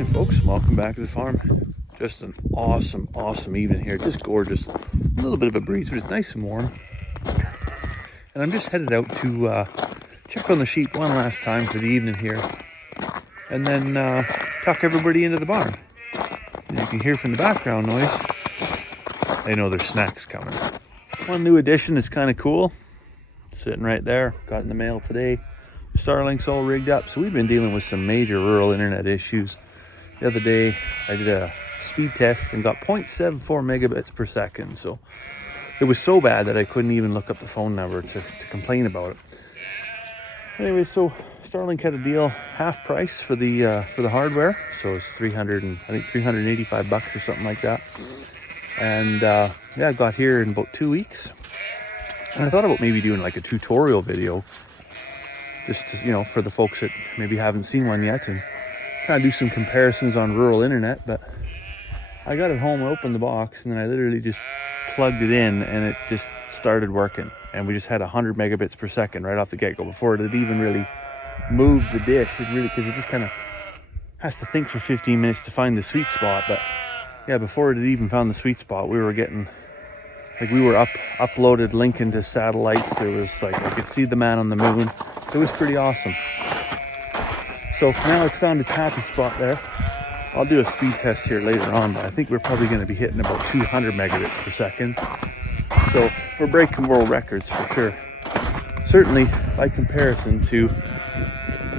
Hey folks, welcome back to the farm. Just an awesome evening here. Just gorgeous. A little bit of a breeze, but it's nice and warm. And I'm just headed out to check on the sheep one last time for the evening here. And then tuck everybody into the barn. And you can hear from the background noise, they know there's snacks coming. One new addition is kind of cool. Sitting right there, got in the mail today. Starlink's all rigged up. So we've been dealing with some major rural internet issues. The other day I did a speed test and got 0.74 megabits per second. So it was so bad that I couldn't even look up the phone number to complain about it. Anyway, so Starlink had a deal, half price for the hardware. So it's $385 or something like that. And yeah, I got here in about 2 weeks. And I thought about maybe doing like a tutorial video, just to, you know, for the folks that maybe haven't seen one yet, and kind of do some comparisons on rural internet. But I got it home, I opened the box, and then I literally just plugged it in and it just started working. And we just had 100 megabits per second right off the get-go before it had even really moved the dish. It really, because it just kind of has to think for 15 minutes to find the sweet spot. But yeah, before it had even found the sweet spot, we were getting, like, we were uploaded linking to satellites. There was like, I could see the man on the moon. It was pretty awesome. So now it's found its happy spot there. I'll do a speed test here later on, but I think we're probably going to be hitting about 200 megabits per second. So we're breaking world records for sure. Certainly by comparison to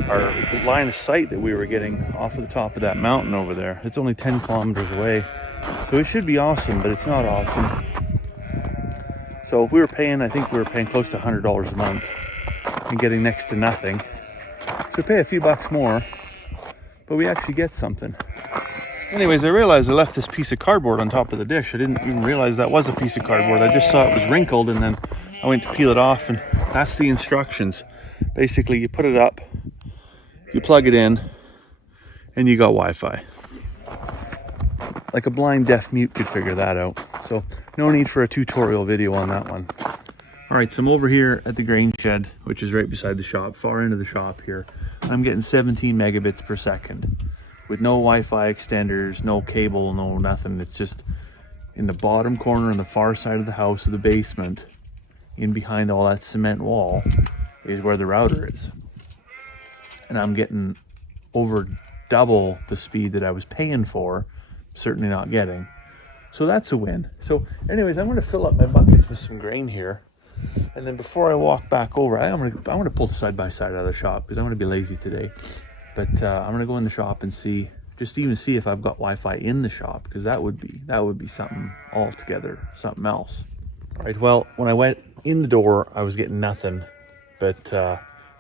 our line of sight that we were getting off of the top of that mountain over there. It's only 10 kilometers away. So it should be awesome, but it's not awesome. So if we were paying, I think we were paying close to $100 a month and getting next to nothing. So we pay a few bucks more, but we actually get something. Anyways, I realized I left this piece of cardboard on top of the dish. I didn't even realize that was a piece of cardboard. I just saw it was wrinkled, and then I went to peel it off, and that's the instructions. Basically, you put it up, you plug it in, and you got Wi-Fi. Like a blind deaf mute could figure that out. So no need for a tutorial video on that one. All right, so I'm over here at the grain shed, which is right beside the shop, far into the shop here. I'm getting 17 megabits per second with no Wi-Fi extenders, no cable, no nothing. It's just in the bottom corner on the far side of the house of the basement, in behind all that cement wall, is where the router is. And I'm getting over double the speed that I was paying for, certainly not getting. So that's a win. So anyways, I'm going to fill up my buckets with some grain here. And then before I walk back over, I'm going to pull the side-by-side out of the shop because I'm going to be lazy today. But I'm going to go in the shop and see if I've got Wi-Fi in the shop, because that would be something altogether, something else. All right, well, when I went in the door, I was getting nothing. But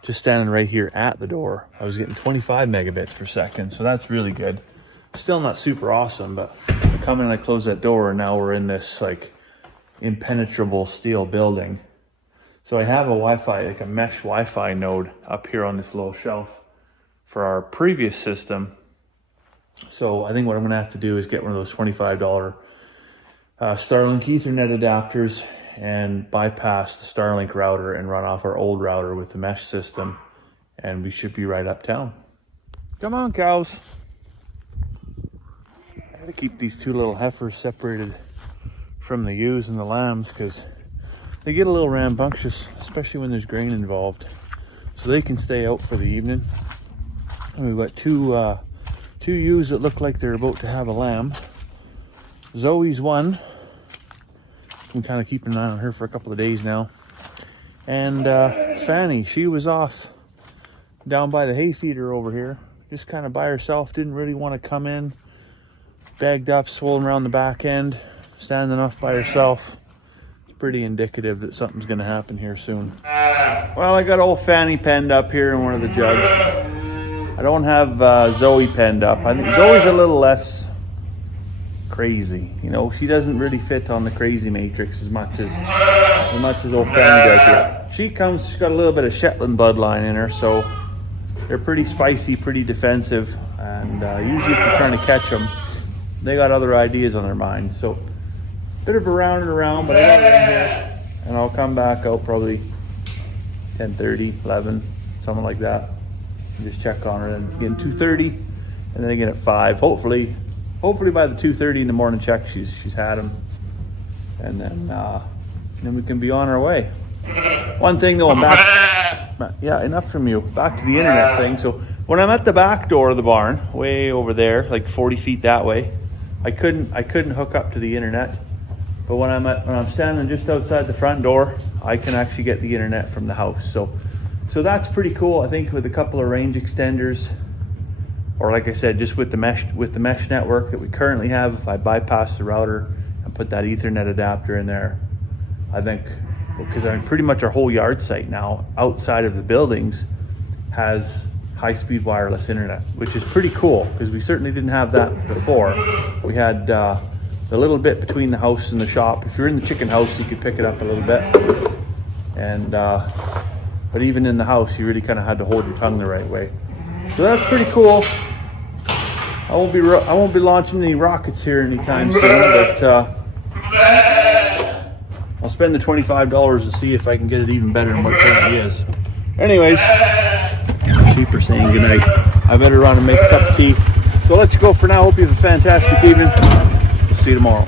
just standing right here at the door, I was getting 25 megabits per second. So that's really good. Still not super awesome, but I come in and I close that door, and now we're in this like impenetrable steel building. So I have a Wi-Fi, like a mesh Wi-Fi node up here on this little shelf for our previous system. So I think what I'm gonna have to do is get one of those $25 Starlink Ethernet adapters and bypass the Starlink router and run off our old router with the mesh system, and we should be right uptown. Come on, cows. I gotta keep these two little heifers separated from the ewes and the lambs because they get a little rambunctious, especially when there's grain involved. So they can stay out for the evening. And we've got two ewes that look like they're about to have a lamb. Zoe's one. I'm kind of keeping an eye on her for a couple of days now. And Fanny, she was off down by the hay feeder over here, just kind of by herself, didn't really want to come in. Bagged up, swollen around the back end, standing off by herself. It's pretty indicative that something's going to happen here soon. Well, I got old Fanny penned up here in one of the jugs. I don't have Zoe penned up. I think Zoe's a little less crazy. You know, she doesn't really fit on the crazy matrix as much as old Fanny does here. She's got a little bit of Shetland bloodline in her, so they're pretty spicy, pretty defensive, and usually if you're trying to catch them, they got other ideas on their mind. So bit of a round and around, but I got it in here, and I'll come back out probably 10:30, 11, something like that, and just check on her. And again, 2:30 and then again at 5. Hopefully by the 2:30 in the morning check, she's had them, and then we can be on our way. One thing though, I'm back. Yeah, enough from you. Back to the internet thing. So when I'm at the back door of the barn, way over there, like 40 feet that way, I couldn't hook up to the internet. But when I'm standing just outside the front door, I can actually get the internet from the house. So that's pretty cool. I think with a couple of range extenders, or like I said, just with the mesh network that we currently have, if I bypass the router and put that Ethernet adapter in there, I think, because pretty much our whole yard site now, outside of the buildings, has high-speed wireless internet, which is pretty cool, because we certainly didn't have that before. We had a little bit between the house and the shop. If you're in the chicken house, you could pick it up a little bit, and but even in the house, you really kind of had to hold your tongue the right way. So that's pretty cool. I won't be launching any rockets here anytime soon, but I'll spend the $25 to see if I can get it even better than what it currently is. Anyways, sheep are saying goodnight. I better run and make a cup of tea. So let's go for now. Hope you have a fantastic evening. We'll see you tomorrow.